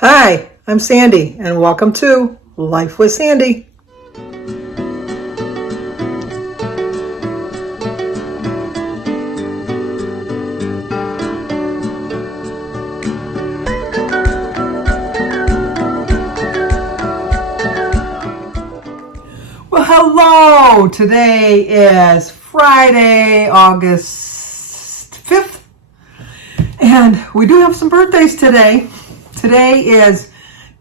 Hi, I'm Sandy, and welcome to Life with Sandy. Well, hello! Today is Friday, August 5th, and we do have some birthdays today. Today is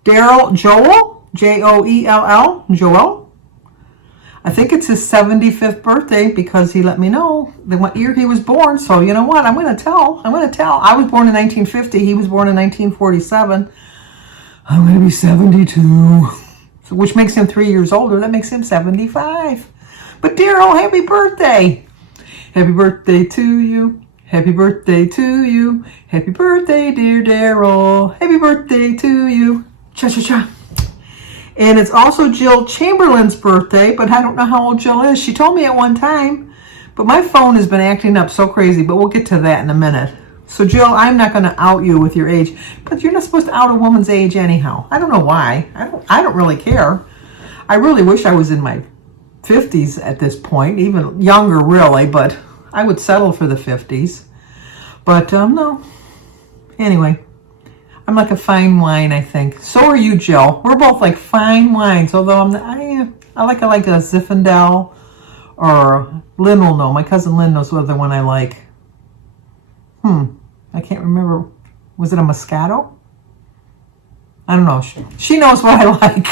Joel, Joel. Joel. I think it's his 75th birthday because he let me know what year he was born. So you know what? I'm going to tell. I was born in 1950. He was born in 1947. I'm going to be 72, which makes him 3 years older. That makes him 75. But Daryl, happy birthday. Happy birthday to you. Happy birthday to you. Happy birthday, dear Daryl. Happy birthday to you. Cha-cha-cha. And it's also Jill Chamberlain's birthday, but I don't know how old Jill is. She told me at one time, but my phone has been acting up so crazy, but we'll get to that in a minute. So Jill, I'm not going to out you with your age, but you're not supposed to out a woman's age anyhow. I don't know why. I don't really care. I really wish I was in my 50s at this point, even younger really, but I would settle for the 50s. But no. Anyway, I'm like a fine wine, I think. So are you, Jill. We're both like fine wines, although I like a Zinfandel, or Lynn will know. My cousin Lynn knows what other one I like. I can't remember. Was it a Moscato? I don't know. She knows what I like.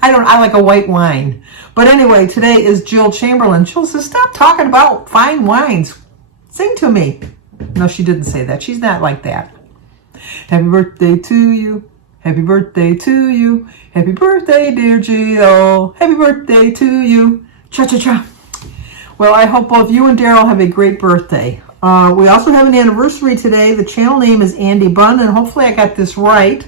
I like a white wine. But anyway, today is Jill Chamberlain. Jill says, stop talking about fine wines. Sing to me. No, she didn't say that. She's not like that. Happy birthday to you. Happy birthday to you. Happy birthday, dear Jill. Happy birthday to you. Cha-cha-cha. Well, I hope both you and Daryl have a great birthday. We also have an anniversary today. The channel name is Andy Bunn, and hopefully I got this right,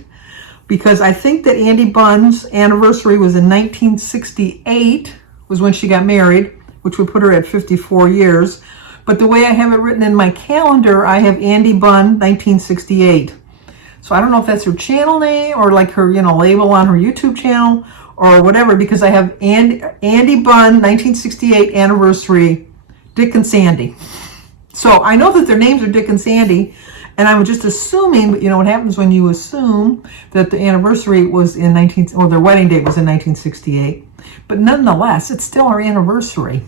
because I think that Andy Bunn's anniversary was in 1968, was when she got married, which would put her at 54 years. But the way I have it written in my calendar, I have Andy Bunn, 1968. So I don't know if that's her channel name or like her, label on her YouTube channel or whatever, because I have Andy Bunn, 1968 anniversary, Dick and Sandy. So I know that their names are Dick and Sandy, and I'm just assuming, but you know what happens when you assume that the anniversary was in their wedding date was in 1968. But nonetheless, it's still our anniversary.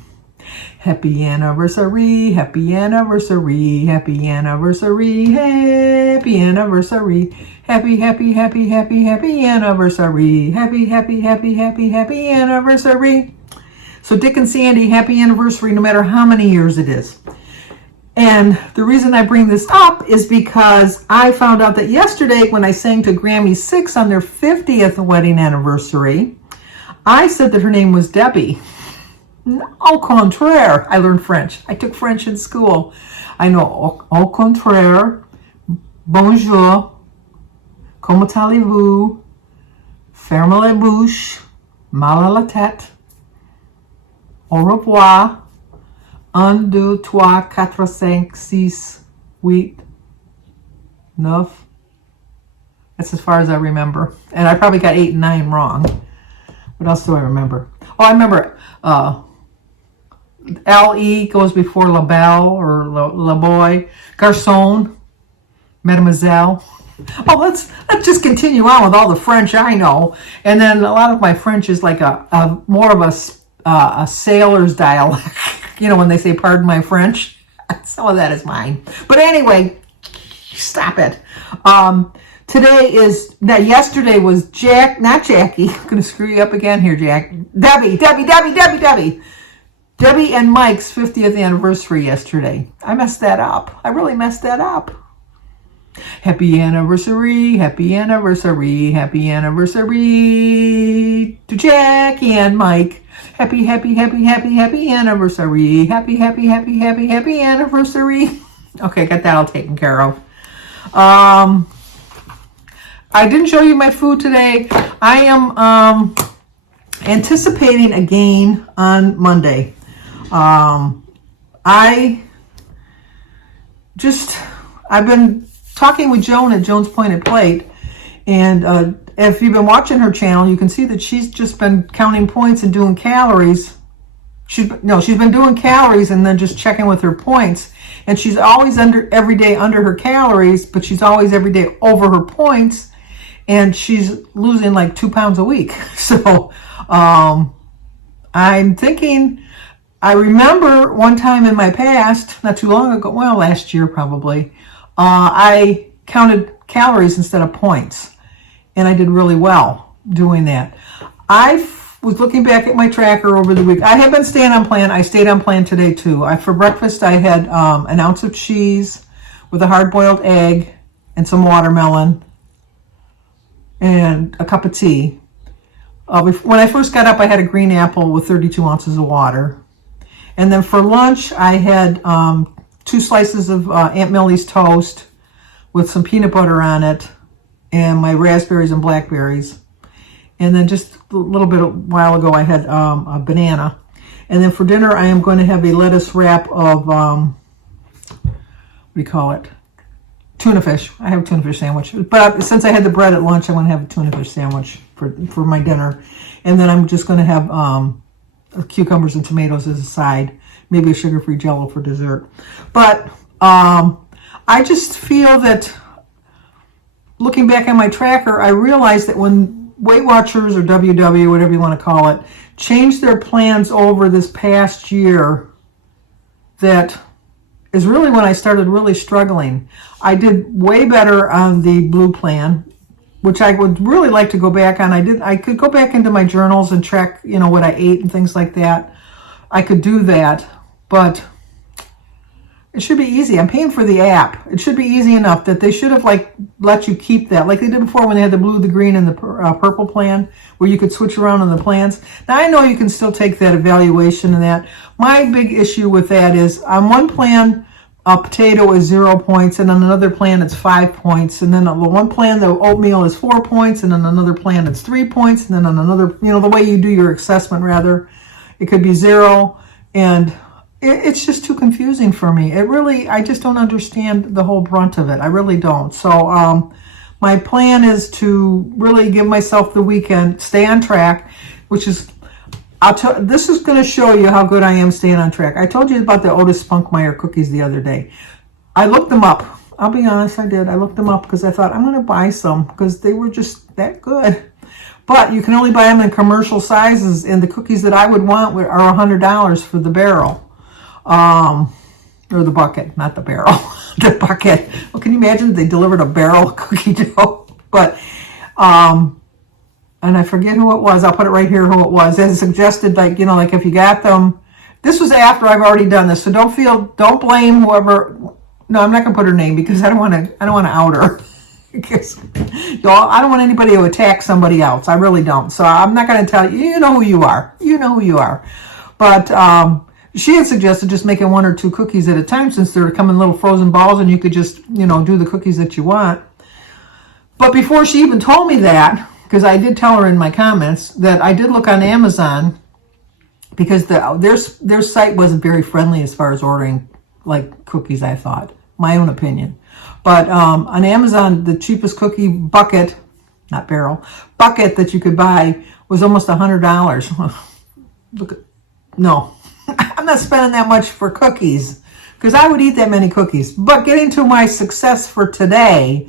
Happy anniversary, happy anniversary, happy anniversary, happy anniversary, happy, happy, happy, happy, happy anniversary, happy, happy, happy, happy, happy anniversary. So Dick and Sandy, happy anniversary, no matter how many years it is. And the reason I bring this up is because I found out that yesterday when I sang to Grammy 6 on their 50th wedding anniversary, I said that her name was Debbie. Au contraire. I learned French. I took French in school. I know au contraire, bonjour, comment allez-vous, fermez la bouche, mal à la tête, au revoir, 1, 2, 3, 4, 5, 6, 8, 9. That's as far as I remember. And I probably got 8 and 9 wrong. What else do I remember? Oh, I remember L-E goes before la belle or la boy. Garçon, mademoiselle. Oh, let's just continue on with all the French I know. And then a lot of my French is like a more of a sailor's dialect. When they say pardon my French. Some of that is mine. But anyway, stop it. Yesterday was not Jackie. I'm going to screw you up again here, Jack. Debbie. Debbie and Mike's 50th anniversary yesterday. I messed that up. I really messed that up. Happy anniversary, happy anniversary, happy anniversary to Jackie and Mike. Happy, happy, happy, happy, happy anniversary. Happy, happy, happy, happy, happy anniversary. Okay, got that all taken care of. I didn't show you my food today. I am anticipating a gain on Monday. I've been talking with Joan at Joan's Pointed Plate, And if you've been watching her channel, you can see that she's just been counting points and doing calories. She's been doing calories and then just checking with her points. And she's always every day under her calories, but she's always every day over her points. And she's losing like 2 pounds a week. So I'm thinking, I remember one time in my past, not too long ago, well, last year probably, I counted calories instead of points. And I did really well doing that. I was looking back at my tracker over the week. I have been staying on plan. I stayed on plan today too. For breakfast, I had an ounce of cheese with a hard-boiled egg and some watermelon and a cup of tea. When I first got up, I had a green apple with 32 ounces of water. And then for lunch, I had 2 slices of Aunt Millie's toast with some peanut butter on it and my raspberries and blackberries. And then just a little bit a while ago, I had a banana. And then for dinner, I am going to have a lettuce wrap of, what do you call it? Tuna fish. I have a tuna fish sandwich. But since I had the bread at lunch, I'm going to have a tuna fish sandwich for my dinner. And then I'm just going to have cucumbers and tomatoes as a side. Maybe a sugar-free Jell-O for dessert. But I just feel that looking back on my tracker, I realized that when Weight Watchers or WW, whatever you want to call it, changed their plans over this past year, that is really when I started really struggling. I did way better on the blue plan, which I would really like to go back on. I could go back into my journals and track, what I ate and things like that. I could do that, but it should be easy. I'm paying for the app. It should be easy enough that they should have let you keep that, like they did before when they had the blue, the green, and the purple plan, where you could switch around on the plans. Now I know you can still take that evaluation and that. My big issue with that is on one plan, a potato is 0 points, and on another plan it's 5 points, and then on one plan the oatmeal is 4 points, and on another plan it's 3 points, and then on another, the way you do your assessment rather, it could be 0, and it's just too confusing for me. I just don't understand the whole brunt of it. I really don't. So my plan is to really give myself the weekend, stay on track, which is, this is going to show you how good I am staying on track. I told you about the Otis Spunkmeyer cookies the other day. I looked them up. I'll be honest, I did. I looked them up because I thought I'm going to buy some because they were just that good. But you can only buy them in commercial sizes, and the cookies that I would want are $100 for the barrel. Or the bucket, not the barrel, the bucket. Well, can you imagine if they delivered a barrel of cookie dough? But, and I forget who it was. I'll put it right here who it was. It suggested, like if you got them, this was after I've already done this. So don't blame whoever. No, I'm not going to put her name because I don't want to out her. Because, y'all, I don't want anybody to attack somebody else. I really don't. So I'm not going to tell you. You know who you are. You know who you are. But, she had suggested just making 1 or 2 cookies at a time since they're coming in little frozen balls and you could just, do the cookies that you want. But before she even told me that, because I did tell her in my comments that I did look on Amazon because their site wasn't very friendly as far as ordering cookies, I thought. My own opinion. But on Amazon, the cheapest cookie bucket, not barrel, bucket that you could buy was almost $100. No. I'm not spending that much for cookies because I would eat that many cookies. But getting to my success for today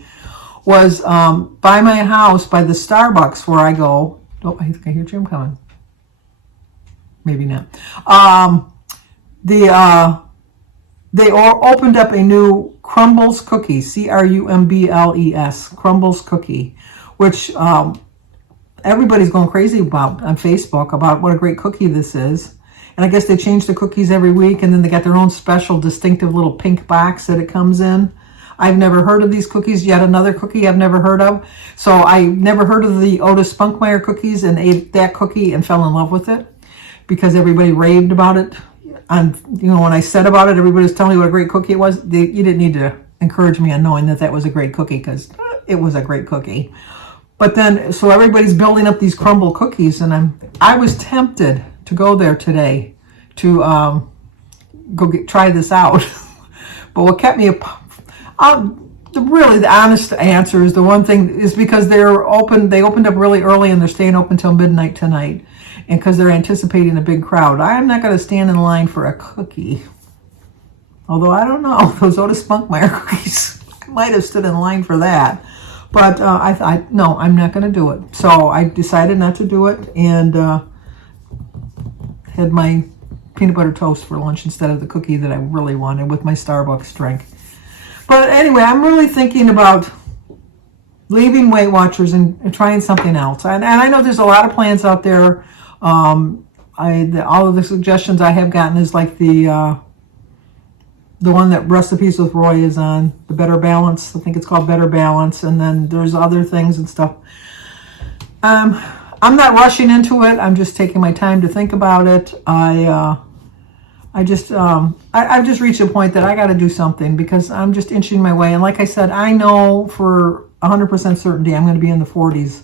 was by my house, by the Starbucks where I go. Oh, I think I hear Jim coming. Maybe not. They opened up a new Crumbles cookie, Crumbles, Crumbles cookie, which everybody's going crazy about on Facebook about what a great cookie this is. And I guess they change the cookies every week, and then they got their own special distinctive little pink box that it comes in. I've never heard of these cookies. Yet another cookie I've never heard of. So I never heard of the Otis Spunkmeyer cookies and ate that cookie and fell in love with it because everybody raved about it. And when I said about it, everybody was telling me what a great cookie it was. You didn't need to encourage me on knowing that was a great cookie because it was a great cookie. But then, so everybody's building up these crumble cookies, and I was tempted to go there today to try this out. But what kept me the the honest answer is the one thing is because they opened up really early and they're staying open till midnight tonight. And because they're anticipating a big crowd. I'm not going to stand in line for a cookie. Although I don't know, those Otis Spunkmeyer cookies, I might have stood in line for that. But I thought, no, I'm not going to do it. So I decided not to do it and had my peanut butter toast for lunch instead of the cookie that I really wanted with my Starbucks drink. But anyway, I'm really thinking about leaving Weight Watchers and trying something else. And I know there's a lot of plans out there. All of the suggestions I have gotten is like the one that Recipes with Roy is on, the Better Balance. I think it's called Better Balance. And then there's other things and stuff. I'm not rushing into it. I'm just taking my time to think about it. I've just reached a point that I got to do something because I'm just inching my way. And like I said, I know for 100% certainty I'm going to be in the 40s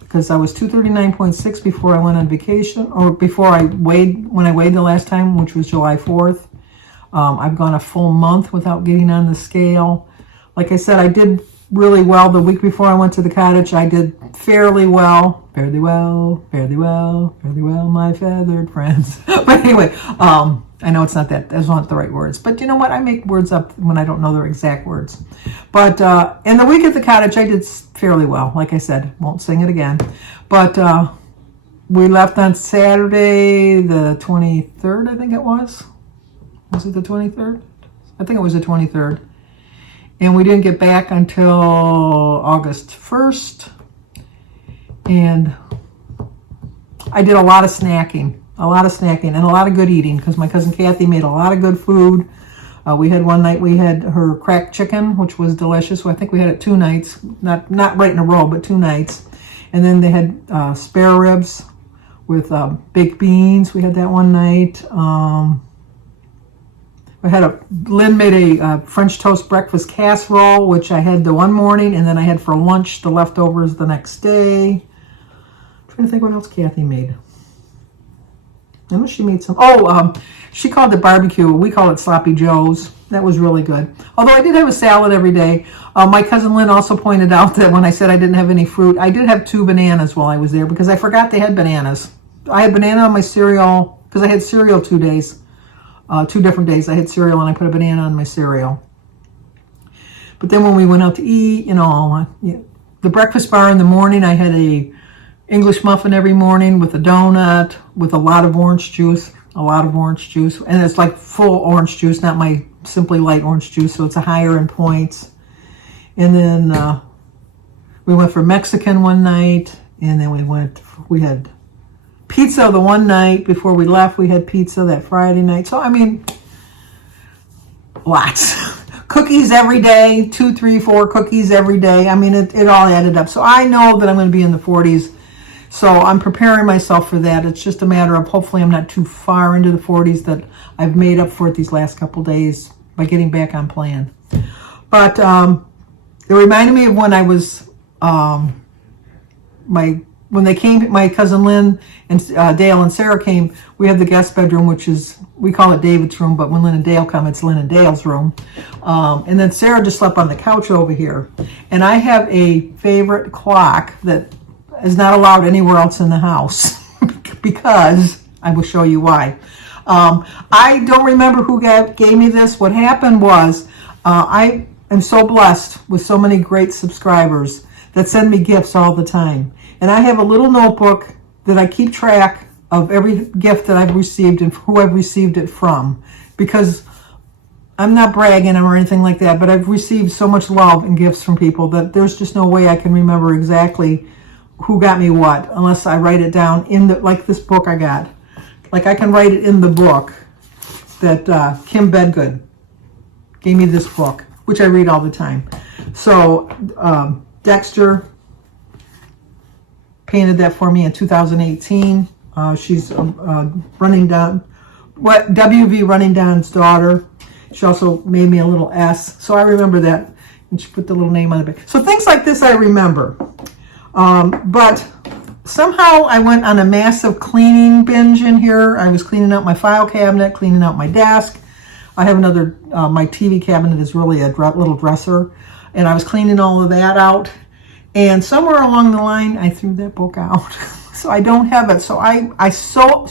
because I was 239.6 before I went on vacation, or before when I weighed the last time, which was July 4th. I've gone a full month without getting on the scale. Like I said, I did really well the week before I went to the cottage. I did fairly well, my feathered friends. But anyway, I know those aren't the right words. But you know what? I make words up when I don't know their exact words. But in the week at the cottage, I did fairly well. Like I said, won't sing it again. But we left on Saturday, the 23rd, I think it was. Was it the 23rd? I think it was the 23rd. And we didn't get back until August 1st. And I did a lot of snacking and a lot of good eating because my cousin Kathy made a lot of good food. We had one night, we had her cracked chicken, which was delicious. So I think we had it 2 nights, not right in a row, but 2 nights. And then they had spare ribs with baked beans. We had that one night. Lynn made a French toast breakfast casserole, which I had the one morning, and then I had for lunch the leftovers the next day. I'm trying to think what else Kathy made. I know she made some. She called it barbecue. We call it Sloppy Joe's. That was really good. Although I did have a salad every day. My cousin Lynn also pointed out that when I said I didn't have any fruit, I did have 2 bananas while I was there because I forgot they had bananas. I had banana on my cereal because I had cereal 2 days. 2 different days. I had cereal and I put a banana on my cereal. But then when we went out to eat, the breakfast bar in the morning, I had a English muffin every morning with a donut with a lot of orange juice. And it's like full orange juice, not my Simply Light orange juice, so it's a higher in points. And then we went for Mexican one night, and then we had pizza the one night before we left. We had pizza that Friday night. So, I mean, lots. Cookies every day, 2, 3, 4 cookies every day. I mean, it all added up. So I know that I'm going to be in the 40s. So I'm preparing myself for that. It's just a matter of hopefully I'm not too far into the 40s, that I've made up for it these last couple days by getting back on plan. But it reminded me of when I was, when they came, my cousin Lynn and Dale and Sarah came, we have the guest bedroom, which is, we call it David's room, but when Lynn and Dale come, it's Lynn and Dale's room. And then Sarah just slept on the couch over here. And I have a favorite clock that is not allowed anywhere else in the house because I will show you why. I don't remember who gave me this. What happened was I am so blessed with so many great subscribers that send me gifts all the time. And I have a little notebook that I keep track of every gift that I've received and who I've received it from, because I'm not bragging or anything like that, but I've received so much love and gifts from people that there's just no way I can remember exactly who got me what unless I write it down in like this book I got. Like I can write it in the book that Kim Bedgood gave me, this book, which I read all the time. So Dexter painted that for me in 2018. She's Running Down, WV Running Down's daughter. She also made me a little S, so I remember that. And she put the little name on the back. So things like this I remember. But somehow I went on a massive cleaning binge in here. I was cleaning out my file cabinet, cleaning out my desk. I have another, my TV cabinet is really a little dresser. and I was cleaning all of that out. And somewhere along the line, I threw that book out. So I don't have it. So I so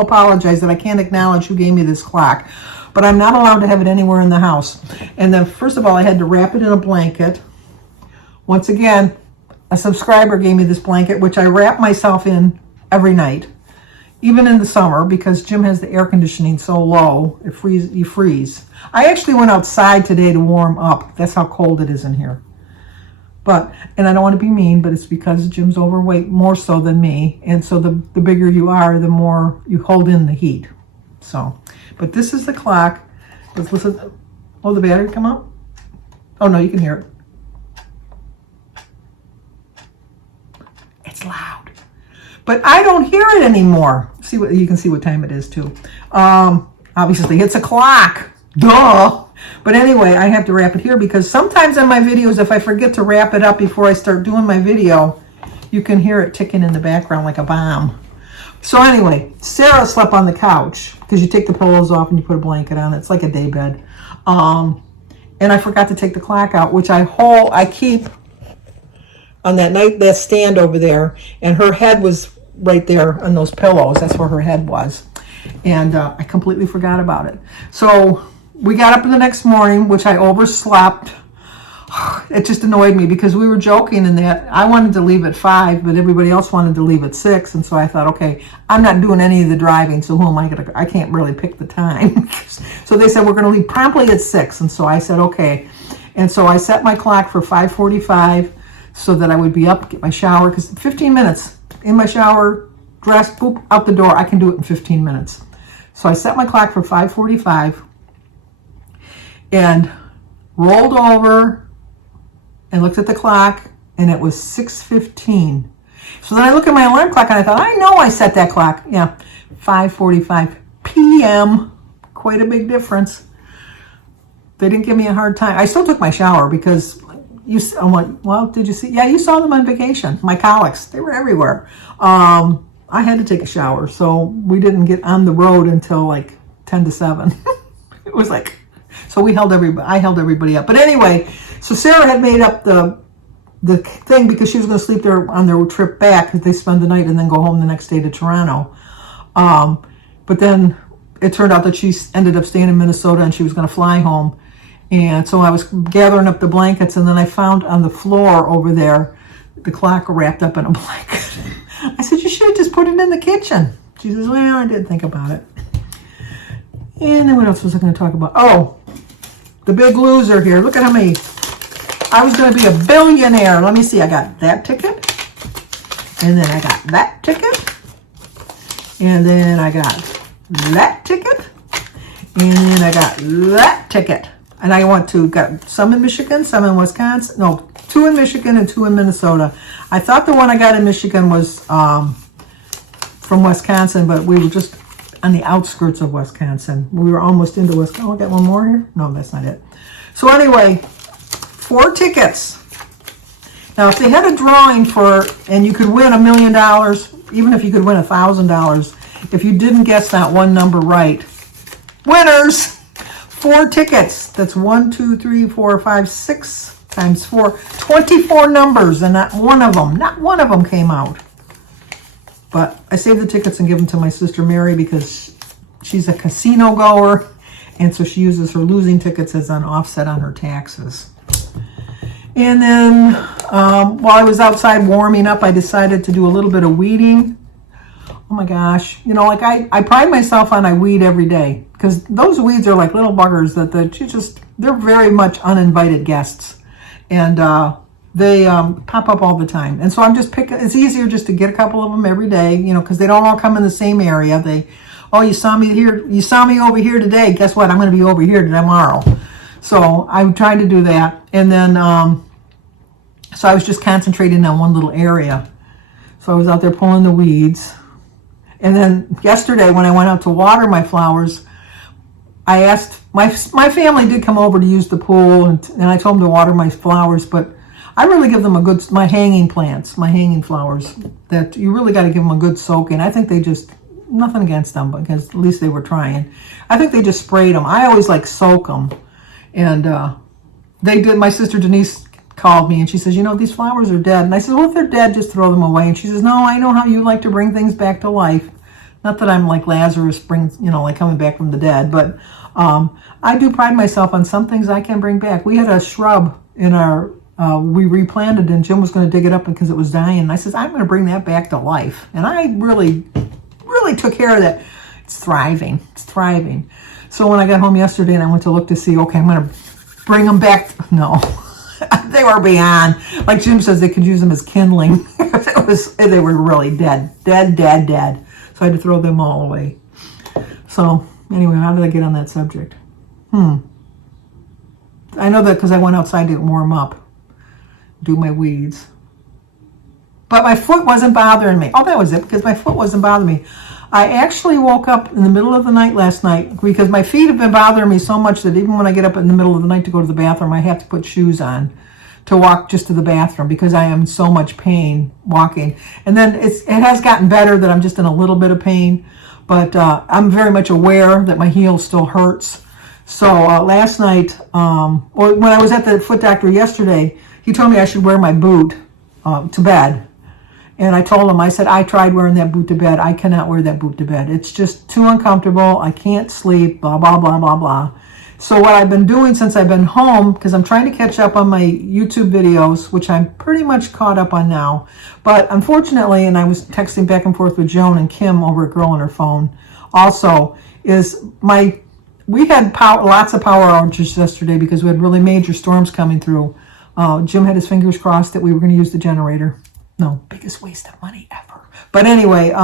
apologize that I can't acknowledge who gave me this clock. But I'm not allowed to have it anywhere in the house. And then first of all, I had to wrap it in a blanket. Once again, a subscriber gave me this blanket, which I wrap myself in every night, even in the summer, because Jim has the air conditioning so low, you freeze. I actually went outside today to warm up. That's how cold it is in here. And I don't want to be mean, but it's because Jim's overweight more so than me. And so the bigger you are, the more you hold in the heat. So, but this is the clock. Let's listen. Oh, the battery come out? Oh, no, you can hear it. It's loud. But I don't hear it anymore. You can see what time it is, too. Obviously, it's a clock. Duh. But anyway, I have to wrap it here because sometimes in my videos, if I forget to wrap it up before I start doing my video, you can hear it ticking in the background like a bomb. So anyway, Sarah slept on the couch because you take the pillows off and you put a blanket on. It's like a day bed. And I forgot to take the clock out, which I keep on that stand over there. And her head was right there on those pillows. That's where her head was. And I completely forgot about it. So we got up the next morning, which I overslept. It just annoyed me because we were joking in that I wanted to leave at 5, but everybody else wanted to leave at 6. And so I thought, okay, I'm not doing any of the driving, so who am I going to, I can't really pick the time. So they said, we're going to leave promptly at 6. And so I said, okay. And so I set my clock for 5:45 so that I would be up, get my shower, because 15 minutes in my shower, dressed, boop, out the door. I can do it in 15 minutes. So I set my clock for 5:45 and rolled over and looked at the clock, and it was 6:15. So then I look at my alarm clock, and I thought, I know I set that clock. Yeah, 5:45 p.m. Quite a big difference. They didn't give me a hard time. I still took my shower because I'm like, well, did you see? Yeah, you saw them on vacation. My colics, they were everywhere. I had to take a shower, so we didn't get on the road until like 10 to 7. It was like, so I held everybody up. But anyway, so Sarah had made up the thing because she was going to sleep there on their trip back because they spend the night and then go home the next day to Toronto. But then it turned out that she ended up staying in Minnesota and she was going to fly home. And so I was gathering up the blankets, and then I found on the floor over there the clock wrapped up in a blanket. I said, you should have just put it in the kitchen. She says, well, I didn't think about it. And then what else was I going to talk about? Oh, the big loser here. Look at how many. I was going to be a billionaire. Let me see. I got that ticket. And then I got that ticket. And then I got that ticket. And then I got that ticket. And I got some in Michigan, some in Wisconsin. No, 2 in Michigan and 2 in Minnesota. I thought the one I got in Michigan was from Wisconsin, but we were just on the outskirts of Wisconsin. We were almost into Wisconsin. Oh, I got one more here? No, that's not it. So anyway, 4 tickets. Now, if they had a drawing and you could win $1 million, even if you could win $1,000, if you didn't guess that one number right, winners! 4 tickets. That's 1, 2, 3, 4, 5, 6 times 4. 24 numbers, and not one of them came out. But I saved the tickets and give them to my sister Mary because she's a casino goer, and so she uses her losing tickets as an offset on her taxes. And then while I was outside warming up, I decided to do a little bit of weeding. Oh my gosh. You know, like I pride myself on I weed every day because those weeds are like little buggers they're very much uninvited guests. And they pop up all the time. And so I'm just it's easier just to get a couple of them every day, you know, because they don't all come in the same area. You saw me here, you saw me over here today. Guess what? I'm going to be over here tomorrow. So I'm trying to do that. And then, so I was just concentrating on one little area. So I was out there pulling the weeds. And then yesterday when I went out to water my flowers, I asked, my family did come over to use the pool, and I told them to water my flowers, but I really give them my hanging plants, my hanging flowers, that you really got to give them a good soaking. I think nothing against them, because at least they were trying. I think they just sprayed them. I always soak them. And they did. My sister Denise called me and she says, you know, these flowers are dead. And I said, well, if they're dead, just throw them away. And she says, no, I know how you like to bring things back to life. Not that I'm like Lazarus brings, you know, like coming back from the dead, but I do pride myself on some things I can bring back. We had a shrub in our, we replanted, and Jim was going to dig it up because it was dying. And I says, I'm going to bring that back to life. And I really took care of that. It's thriving. It's thriving. So when I got home yesterday and I went to look to see, okay, I'm going to bring them back. No. They were beyond. Like Jim says, they could use them as kindling. They were really dead. So I had to throw them all away. So anyway, how did I get on that subject? I know that because I went outside to warm up, do my weeds. But my foot wasn't bothering me. Oh, that was it, because my foot wasn't bothering me. I actually woke up in the middle of the night last night because my feet have been bothering me so much that even when I get up in the middle of the night to go to the bathroom, I have to put shoes on to walk just to the bathroom because I am in so much pain walking. And then it has gotten better that I'm just in a little bit of pain, but I'm very much aware that my heel still hurts. So last night, or when I was at the foot doctor yesterday, he told me I should wear my boot to bed. And I told him, I said, I tried wearing that boot to bed. I cannot wear that boot to bed. It's just too uncomfortable. I can't sleep, blah, blah, blah, blah, blah. So what I've been doing since I've been home, because I'm trying to catch up on my YouTube videos, which I'm pretty much caught up on now. But unfortunately, and I was texting back and forth with Joan and Kim over at Girl on Her Phone, also, is we had lots of power outages yesterday because we had really major storms coming through. Jim had his fingers crossed that we were going to use the generator. No, biggest waste of money ever. But anyway,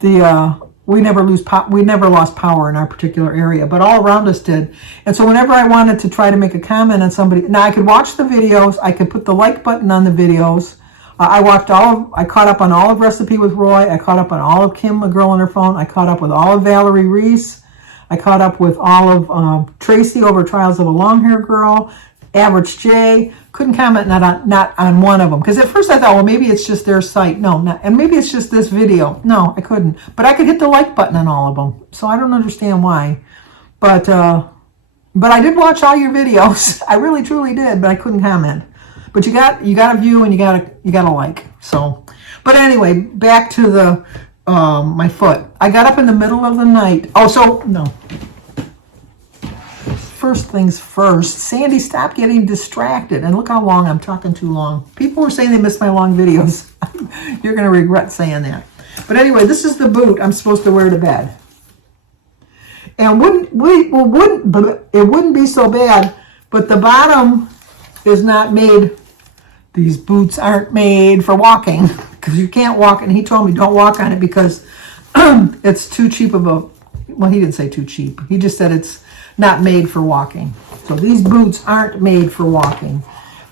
we never lost power in our particular area, but all around us did. And so whenever I wanted to try to make a comment on somebody, now I could watch the videos, I could put the like button on the videos. I caught up on all of Recipe with Roy. I caught up on all of Kim, a Girl on Her Phone. I caught up with all of Valerie Reese. I caught up with all of Tracy over Trials of a Long-Haired Girl. Average J. Couldn't comment not on one of them, because at first I thought, well, maybe it's just their site. No, not, and maybe it's just this video. No, I couldn't, but I could hit the like button on all of them, so I don't understand why. But I did watch all your videos. I really truly did, but I couldn't comment. But you got a view and you got a like. So, but anyway, back to the my foot. I got up in the middle of the night. Oh, so no. First things first, Sandy, stop getting distracted. And look how long I'm talking too long. People were saying they missed my long videos. You're going to regret saying that. But anyway, this is the boot I'm supposed to wear to bed. And it wouldn't be so bad, but the bottom is not made. These boots aren't made for walking because you can't walk. And he told me don't walk on it because it's too cheap of a, well, he didn't say too cheap. He just said it's not made for walking. So these boots aren't made for walking,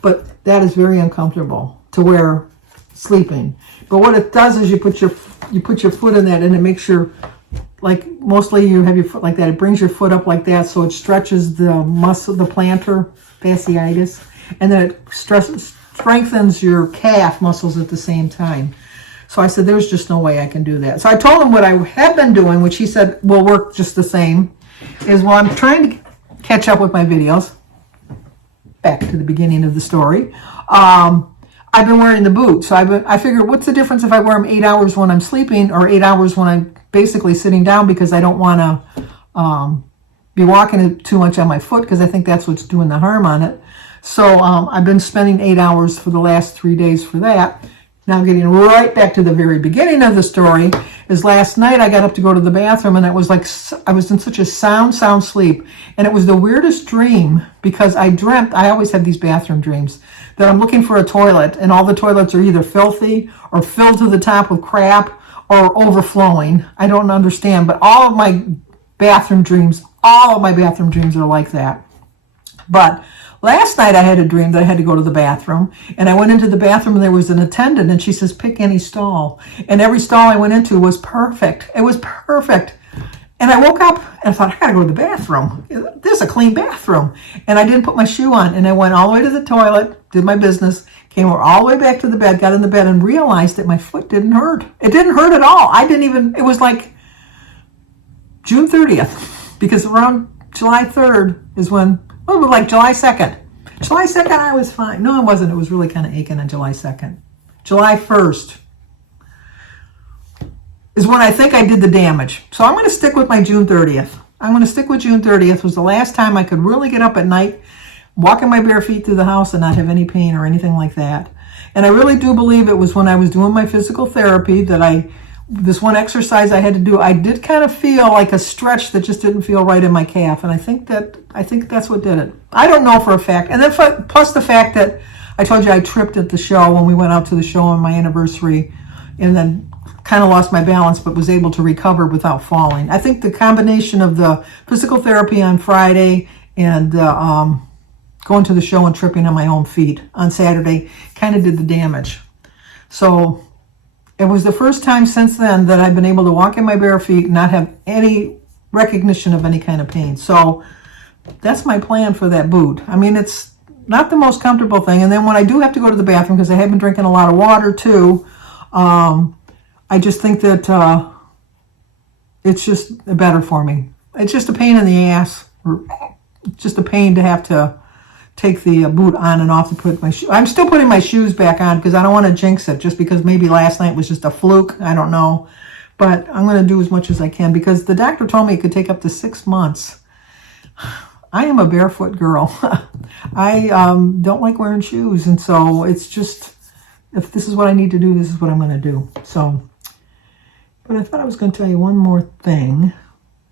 but that is very uncomfortable to wear sleeping. But what it does is you put your foot in that, and it makes your, like mostly you have your foot like that. It brings your foot up like that, so it stretches the muscle, the plantar fasciitis, and then it strengthens your calf muscles at the same time. So I said, there's just no way I can do that. So I told him what I have been doing, which he said will work just the same, is while I'm trying to catch up with my videos, back to the beginning of the story, I've been wearing the boot. So I figured, what's the difference if I wear them 8 hours when I'm sleeping or 8 hours when I'm basically sitting down, because I don't want to be walking too much on my foot, because I think that's what's doing the harm on it. So I've been spending 8 hours for the last 3 days for that. Now getting right back to the very beginning of the story, is last night I got up to go to the bathroom, and it was like I was in such a sound sleep, and it was the weirdest dream, because I dreamt, I always have these bathroom dreams, that I'm looking for a toilet, and all the toilets are either filthy or filled to the top with crap or overflowing. I don't understand, but all of my bathroom dreams are like that. But last night I had a dream that I had to go to the bathroom, and I went into the bathroom and there was an attendant, and she says, pick any stall. And every stall I went into was perfect. It was perfect. And I woke up and I thought, I gotta go to the bathroom. This is a clean bathroom. And I didn't put my shoe on, and I went all the way to the toilet, did my business, came all the way back to the bed, got in the bed, and realized that my foot didn't hurt. It didn't hurt at all. It was like June 30th, because around July 3rd is when, well, like July 2nd July 2nd, I was fine. No, I wasn't. It was really kind of aching on July 2nd. July 1st is when I think I did the damage. So I'm going to stick with my June 30th. I'm going to stick with June 30th. It was the last time I could really get up at night, walk in my bare feet through the house and not have any pain or anything like that. And I really do believe it was when I was doing my physical therapy that this one exercise I had to do, I did kind of feel like a stretch that just didn't feel right in my calf. And I think that's what did it. I don't know for a fact. And then plus the fact that I told you I tripped at the show when we went out to the show on my anniversary, and then kind of lost my balance but was able to recover without falling. I think the combination of the physical therapy on Friday and going to the show and tripping on my own feet on Saturday kind of did the damage. So it was the first time since then that I've been able to walk in my bare feet and not have any recognition of any kind of pain. So that's my plan for that boot. I mean, it's not the most comfortable thing. And then when I do have to go to the bathroom, because I have been drinking a lot of water too, I just think that it's just better for me. It's just a pain in the ass. It's just a pain to have to take the boot on and off to put my shoes. I'm still putting my shoes back on because I don't want to jinx it, just because maybe last night was just a fluke. I don't know. But I'm going to do as much as I can because the doctor told me it could take up to 6 months. I am a barefoot girl. I don't like wearing shoes. And so it's just, if this is what I need to do, this is what I'm going to do. So, but I thought I was going to tell you one more thing,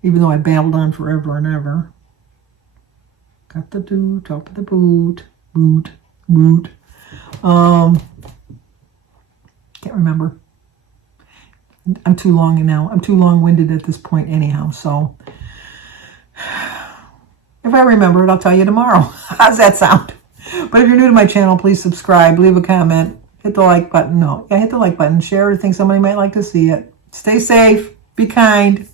even though I babbled on forever and ever. Got the do, top of the boot. Can't remember. I'm too long now. I'm too long-winded at this point anyhow. So if I remember it, I'll tell you tomorrow. How's that sound? But if you're new to my channel, please subscribe, leave a comment, hit the like button. Hit the like button. Share it. Think somebody might like to see it. Stay safe. Be kind.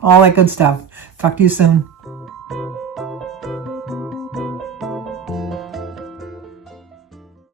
All that good stuff. Talk to you soon.